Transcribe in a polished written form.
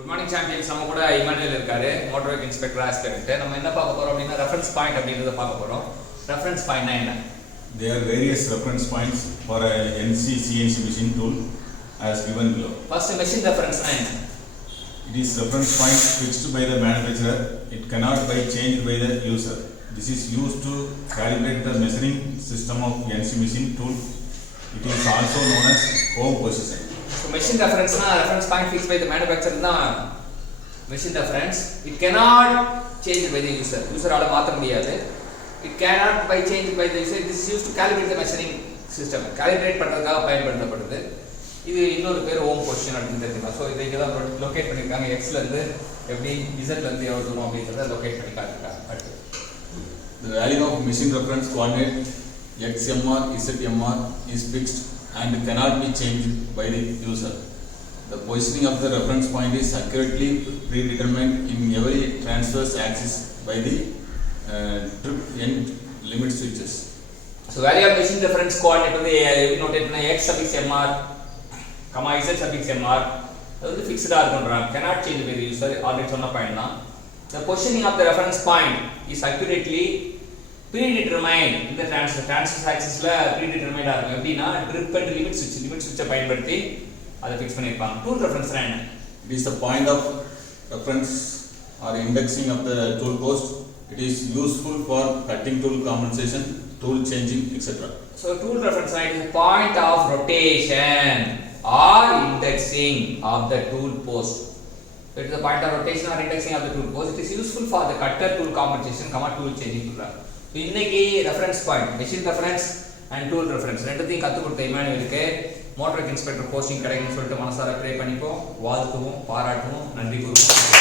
Good morning champions. நம்ம கூட Emmanuel இருக்காரு motor vehicle inspector aspirant. நம்ம என்ன பார்க்க போறோம் அப்படினா reference point அப்படிங்கறத பார்க்க போறோம். Reference point என்ன? There are various reference points for a CNC machine tool as given below. First machine reference என்ன? It is reference point fixed by the manufacturer. It cannot be changed by the user. This is used to calibrate the measuring system of CNC machine tool. It is also known as home position. So machine reference na reference point fixed by the manufacturer na machine reference. It cannot change by the user. User ஆல மாத்த முடியாது. It cannot be changed by the user. This is used to calibrate the measuring system. Calibrate பண்றதுக்காக பயன்படுத்தப்படுது. இது இன்னொரு பேர் home position அப்படினு தெரியுமா? So இதை இங்க தான் லொகேட் பண்ணிருக்காங்க. x ல இருந்து எப்படி z ல இருந்து எவ்வளவு தூரம் அப்படிங்கறத லொகேட் பண்ணி காட்டுறாங்க. The value of machine reference coordinate xmr zmr is fixed and cannot be changed by the user. The positioning of the reference point is accurately predetermined in every transverse axis by the trip end limit switches. So value of machine reference coordinate வந்து notate பண்ண x suffix mr, z suffix mr அது வந்து ஃபிக்ஸ்டா இருக்குன்றாங்க. cannot change by the user already சொன்ன point தான். The positioning of the reference point is accurately predetermined in the transverse axis ல predetermined ஆ இருக்கும். எப்படினா trip and limit switch பயன்படுத்தி அதை ஃபிக்ஸ் பண்ணிருப்பாங்க. tool reference என்ன? It is the point of reference or indexing of the tool post. It is useful for cutting tool compensation, tool changing, etc. So tool reference is a point of rotation or indexing of the tool post. So it is a point of rotation or indexing of the tool post. It is useful for the cutter tool compensation, tool changing tool. So இன்னைக்கு reference point, machine reference and tool reference ரெண்டுத்தையும் கத்து கொடுத்த இமானுவேலுக்கு motor vehicle inspector posting கிடைக்கும்னு சொல்லிட்டு மனசார pray பண்ணிப்போம், வாழ்த்துவோம், பாராட்டுவோம், நன்றி கூறுவோம்.